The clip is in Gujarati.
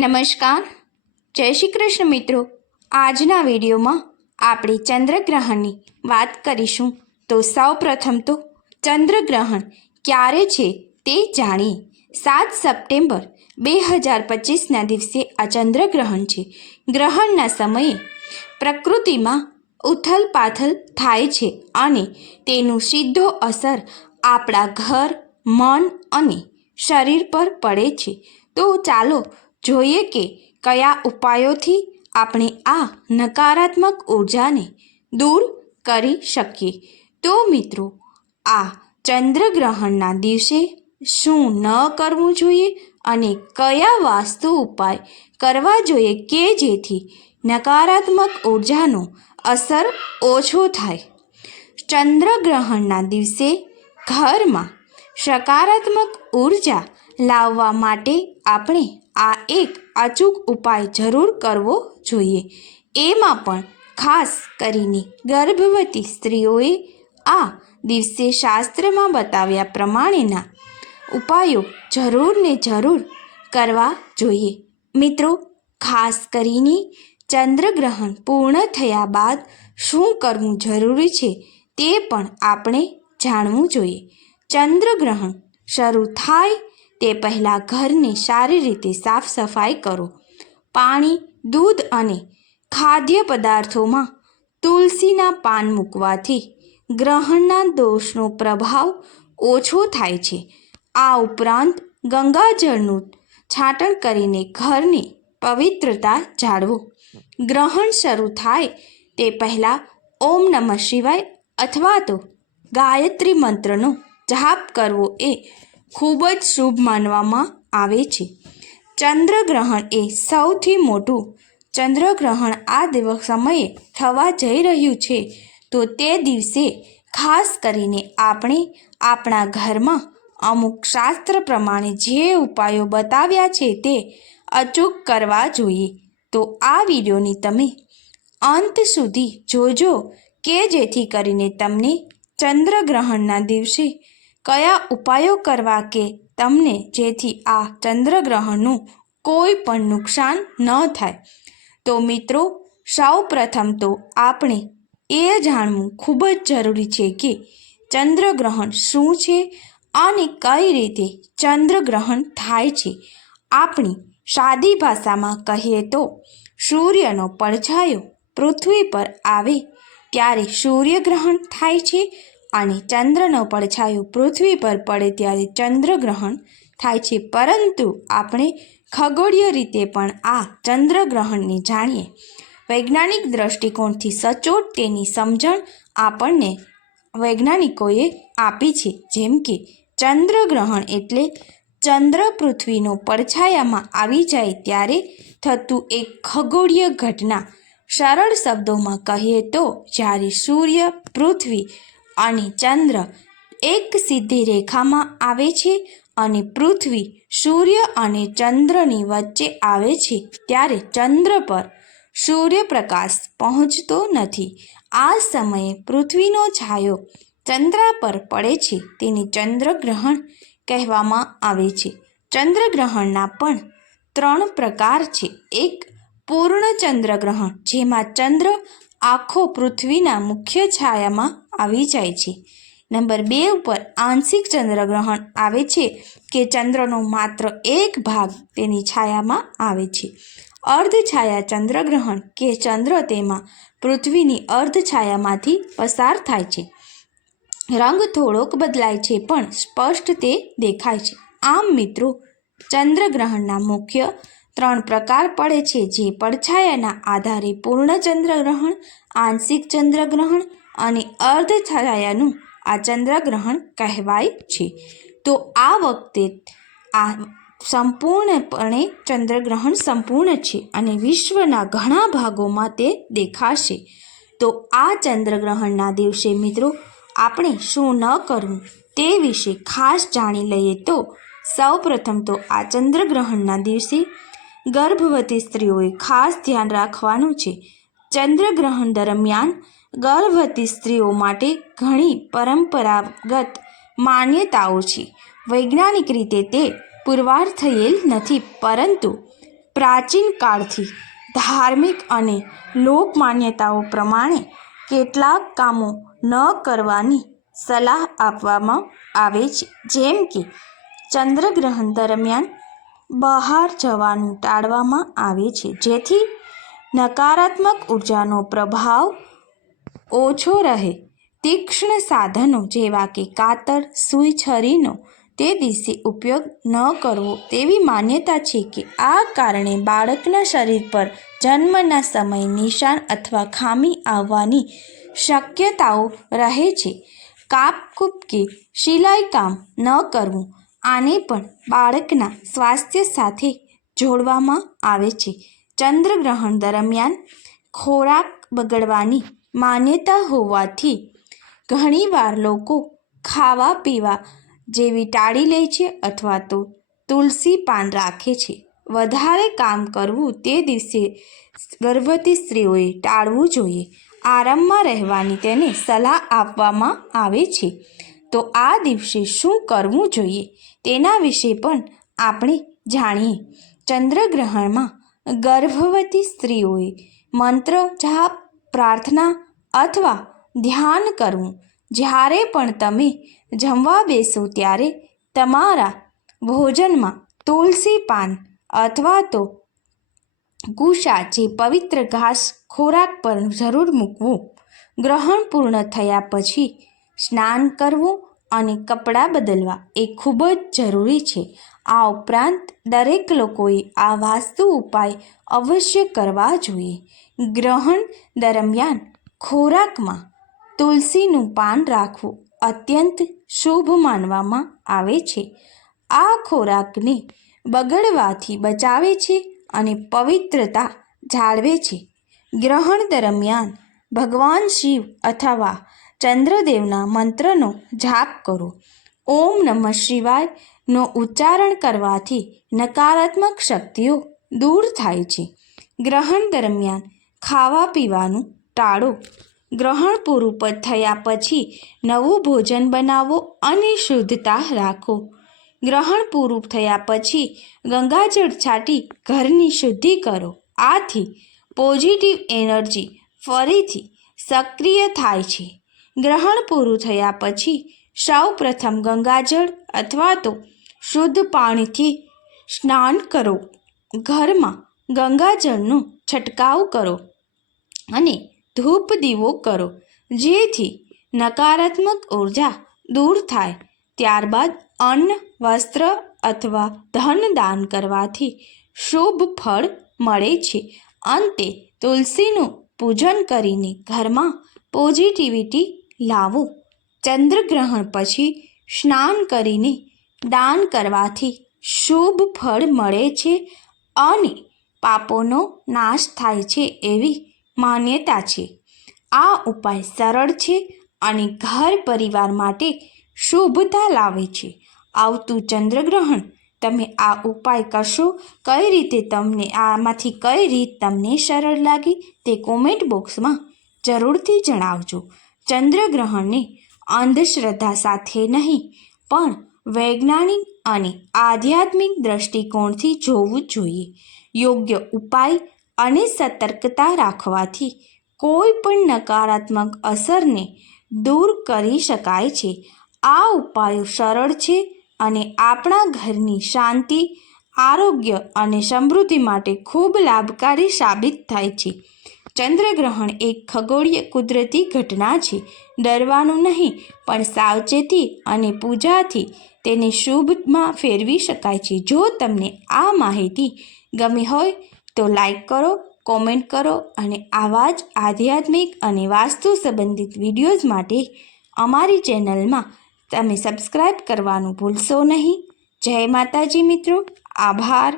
નમસ્કાર. જય શ્રી કૃષ્ણ મિત્રો. આજના વિડીયોમાં આપણે ચંદ્રગ્રહણની વાત કરીશું. તો સૌ પ્રથમ તો ચંદ્રગ્રહણ ક્યારે છે તે જાણીએ. સાત સપ્ટેમ્બર બે હજાર પચીસના દિવસે આ ચંદ્રગ્રહણ છે. ગ્રહણના સમયે પ્રકૃતિમાં ઉથલ પાથલ થાય છે અને તેનું સીધો અસર આપણા ઘર, મન અને શરીર પર પડે છે. તો ચાલો જોઈએ કે કયા ઉપાયોથી આપણે આ નકારાત્મક ઉર્જાને દૂર કરી શકીએ. તો મિત્રો, આ ચંદ્રગ્રહણના દિવસે શું ન કરવું જોઈએ અને કયા વાસ્તુ ઉપાય કરવા જોઈએ કે જેથી નકારાત્મક ઉર્જાનો અસર ઓછો થાય? ચંદ્રગ્રહણના દિવસે ઘરમાં સકારાત્મક ઊર્જા લાવવા માટે આપણે આ એક અચૂક ઉપાય જરૂર કરવો જોઈએ. એમાં પણ ખાસ કરીને ગર્ભવતી સ્ત્રીઓએ આ દિવસે શાસ્ત્રમાં બતાવ્યા પ્રમાણેના ઉપાયો જરૂર ને જરૂર કરવા જોઈએ. મિત્રો, ખાસ કરીને ચંદ્રગ્રહણ પૂર્ણ થયા બાદ શું કરવું જરૂરી છે તે પણ આપણે જાણવું જોઈએ. ચંદ્રગ્રહણ શરૂ થાય તે પહેલાં ઘરની સારી રીતે સાફ સફાઈ કરો. પાણી, દૂધ અને ખાદ્ય પદાર્થોમાં તુલસીના પાન મૂકવાથી ગ્રહણના દોષનો પ્રભાવ ઓછો થાય છે. આ ઉપરાંત ગંગાજળનું છાંટણ કરીને ઘરની પવિત્રતા જાળવો. ગ્રહણ શરૂ થાય તે પહેલાં ઓમ નમઃ શિવાય અથવા તો ગાયત્રી મંત્રનો જાપ કરવો એ ખૂબ જ શુભ માનવામાં આવે છે. ચંદ્રગ્રહણ એ સૌથી મોટું ચંદ્રગ્રહણ આ દિવસ સમયે થવા જઈ રહ્યું છે. તો તે દિવસે ખાસ કરીને આપણે આપણા ઘરમાં અમુક શાસ્ત્ર પ્રમાણે જે ઉપાયો બતાવ્યા છે તે અચૂક કરવા જોઈએ. તો આ વિડીયોની તમે અંત સુધી જોજો કે જેથી કરીને તમને ચંદ્રગ્રહણના દિવસે કયા ઉપાયો કરવા કે તમને જેથી આ ચંદ્રગ્રહણનું કોઈ પણ નુકસાન ન થાય? તો મિત્રો, સૌ પ્રથમ તો આપણે એ જાણવું ખૂબ જ જરૂરી છે કે ચંદ્રગ્રહણ શું છે અને કઈ રીતે ચંદ્રગ્રહણ થાય છે. આપણી સાદી ભાષામાં કહીએ તો, સૂર્યનો પડછાયો પૃથ્વી પર આવે, ત્યારે સૂર્યગ્રહણ થાય છે અને ચંદ્રનો પડછાયો પૃથ્વી પર પડે ત્યારે ચંદ્રગ્રહણ થાય છે. પરંતુ આપણે ખગોળીય રીતે પણ આ ચંદ્રગ્રહણને જાણીએ. વૈજ્ઞાનિક દ્રષ્ટિકોણથી સચોટ તેની સમજણ આપણને વૈજ્ઞાનિકોએ આપી છે. જેમ કે, ચંદ્રગ્રહણ એટલે ચંદ્ર પૃથ્વીનો પડછાયામાં આવી જાય ત્યારે થતું એક ખગોળીય ઘટના. સરળ શબ્દોમાં કહીએ તો, જ્યારે સૂર્ય પૃથ્વી અને ચંદ્ર એક સીધી રેખામાં આવે છે અને પૃથ્વી સૂર્ય અને ચંદ્રની વચ્ચે આવે છે ત્યારે ચંદ્ર પર સૂર્યપ્રકાશ પહોંચતો નથી. આ સમયે પૃથ્વીનો છાયો ચંદ્ર પર પડે છે તેને ચંદ્રગ્રહણ કહેવામાં આવે છે. ચંદ્રગ્રહણના પણ ત્રણ પ્રકાર છે. એક પૂર્ણ ચંદ્રગ્રહણ, જેમાં ચંદ્ર આખો પૃથ્વીના મુખ્ય છાયામાં આવી જાય છે. નંબર બે ઉપર આંશિક ચંદ્રગ્રહણ આવે છે કે ચંદ્રનો માત્ર એક ભાગ તેની છાયામાં આવે છે. અર્ધછાયા ચંદ્રગ્રહણ કે ચંદ્ર તેમાં પૃથ્વીની અર્ધછાયામાંથી પસાર થાય છે. રંગ થોડોક બદલાય છે પણ સ્પષ્ટ તે દેખાય છે. આમ મિત્રો, ચંદ્રગ્રહણના મુખ્ય ત્રણ પ્રકાર પડે છે જે પડછાયાના આધારે પૂર્ણ ચંદ્રગ્રહણ, આંશિક ચંદ્રગ્રહણ અને અર્ધછાયાનું આ ચંદ્રગ્રહણ કહેવાય છે. તો આ વખતે આ સંપૂર્ણપણે ચંદ્રગ્રહણ સંપૂર્ણ છે અને વિશ્વના ઘણા ભાગોમાં તે દેખાશે. તો આ ચંદ્રગ્રહણના દિવસે મિત્રો આપણે શું ન કરવું તે વિશે ખાસ જાણી લઈએ તો સૌ પ્રથમ તો આ ચંદ્રગ્રહણના દિવસે ગર્ભવતી સ્ત્રીઓએ ખાસ ધ્યાન રાખવાનું છે. ચંદ્રગ્રહણ દરમિયાન ગર્ભવતી સ્ત્રીઓ માટે ઘણી પરંપરાગત માન્યતાઓ છે. વૈજ્ઞાનિક રીતે તે પુરવાર થયેલ નથી, પરંતુ પ્રાચીન કાળથી ધાર્મિક અને લોક માન્યતાઓ પ્રમાણે કેટલાક કામો ન કરવાની સલાહ આપવામાં આવે છે. જેમ કે, ચંદ્રગ્રહણ દરમિયાન બહાર જવાનું ટાળવામાં આવે છે. જેથી નકારાત્મક ઉર્જાનો પ્રભાવ ઓછો રહે. તીક્ષ્ણ સાધનો જેવા કે કાતર, સૂઈ છરીનો તે દિવસે ઉપયોગ ન કરવો તેવી માન્યતા છે કે આ કારણે બાળકના શરીર પર જન્મના સમયે નિશાન અથવા ખામી આવવાની શક્યતાઓ રહે છે. કાપકૂપ કે સિલાઈ કામ ન કરવું, આને પણ બાળકના સ્વાસ્થ્ય સાથે જોડવામાં આવે છે. ચંદ્રગ્રહણ દરમિયાન ખોરાક બગડવાની માન્યતા હોવાથી ઘણીવાર લોકો ખાવા પીવા જેવી ટાળી લે છે અથવા તો તુલસી પાન રાખે છે. વધારે કામ કરવું તે દિવસે ગર્ભવતી સ્ત્રીઓએ ટાળવું જોઈએ. આરામમાં રહેવાની તેને સલાહ આપવામાં આવે છે. તો આ દિવસે શું કરવું જોઈએ તેના વિશે પણ આપણે જાણીએ. ચંદ્રગ્રહણમાં ગર્ભવતી સ્ત્રીઓએ મંત્ર જાપ પ્રાર્થના અથવા ધ્યાન કરવું. જ્યારે પણ તમે જમવા બેસો ત્યારે તમારા ભોજનમાં તુલસી પાન અથવા તો કુશા જે પવિત્ર ઘાસ ખોરાક પર જરૂર મૂકવું, ગ્રહણ પૂર્ણ થયા પછી સ્નાન કરવું અને કપડાં બદલવા એ ખૂબ જ જરૂરી છે. આ ઉપરાંત દરેક લોકોએ આ વાસ્તુ ઉપાય અવશ્ય કરવા જોઈએ. ગ્રહણ દરમિયાન ખોરાકમાં તુલસીનું પાન રાખવું અત્યંત શુભ માનવામાં આવે છે. આ ખોરાકને બગડવાથી બચાવે છે અને પવિત્રતા જાળવે છે. ગ્રહણ દરમિયાન ભગવાન શિવ અથવા ચંદ્રદેવના મંત્રનો જાપ કરો. ઓમ નમઃ શિવાય નો ઉચ્ચારણ કરવાથી નકારાત્મક શક્તિઓ દૂર થાય છે. ગ્રહણ દરમિયાન ખાવા પીવાનું ટાળો. ગ્રહણ પૂરું થયા પછી નવું ભોજન બનાવો અને શુદ્ધતા રાખો. ગ્રહણ પૂરું થયા પછી ગંગાજળ છાંટી ઘરની શુદ્ધિ કરો. આથી પોઝિટિવ એનર્જી ફરીથી સક્રિય થાય છે. ગ્રહણ પૂરું થયા પછી સૌ પ્રથમ ગંગાજળ અથવા તો શુદ્ધ પાણીથી સ્નાન કરો. ઘરમાં ગંગાજળનો છંટકાવ કરો અને ધૂપ દીવો કરો, જેથી નકારાત્મક ઊર્જા દૂર થાય. ત્યારબાદ અન્ન, વસ્ત્ર અથવા ધન દાન કરવાથી શુભ ફળ મળે છે. અંતે તુલસીનું પૂજન કરીને ઘરમાં પોઝિટિવિટી લાવો. ચંદ્રગ્રહણ પછી સ્નાન કરીને દાન કરવાથી શુભ ફળ મળે છે અને પાપોનો નાશ થાય છે એવી માન્યતા છે. આ ઉપાય સરળ છે અને ઘર પરિવાર માટે શુભતા લાવે છે. આવતું ચંદ્રગ્રહણ, તમે આ ઉપાય કરશો, કઈ રીતે તમને, આમાંથી કઈ રીત તમને સરળ લાગી તે કોમેન્ટ બોક્સમાં જરૂરથી જણાવજો. ચંદ્રગ્રહણને અંધશ્રદ્ધા સાથે નહીં, પણ વૈજ્ઞાનિક અને આધ્યાત્મિક દ્રષ્ટિકોણથી જોવું જોઈએ. યોગ્ય ઉપાય અને સતર્કતા રાખવાથી કોઈ પણ નકારાત્મક અસરને દૂર કરી શકાય છે. આ ઉપાયો સરળ છે અને આપણા ઘરની શાંતિ, આરોગ્ય અને સમૃદ્ધિ માટે ખૂબ લાભકારી સાબિત થાય છે. ચંદ્રગ્રહણ એક ખગોળીય કુદરતી ઘટના છે. ડરવાનું નહીં, પણ સાવચેતી અને પૂજાથી તેને શુભમાં ફેરવી શકાય છે. જો તમને આ માહિતી ગમી હોય, તો લાઈક કરો, કોમેન્ટ કરો અને આવા જ આધ્યાત્મિક અને વાસ્તુ સંબંધિત વિડીયોઝ માટે અમારી ચેનલમાં તમે સબસ્ક્રાઈબ કરવાનું ભૂલશો નહીં. જય માતાજી મિત્રો, આભાર.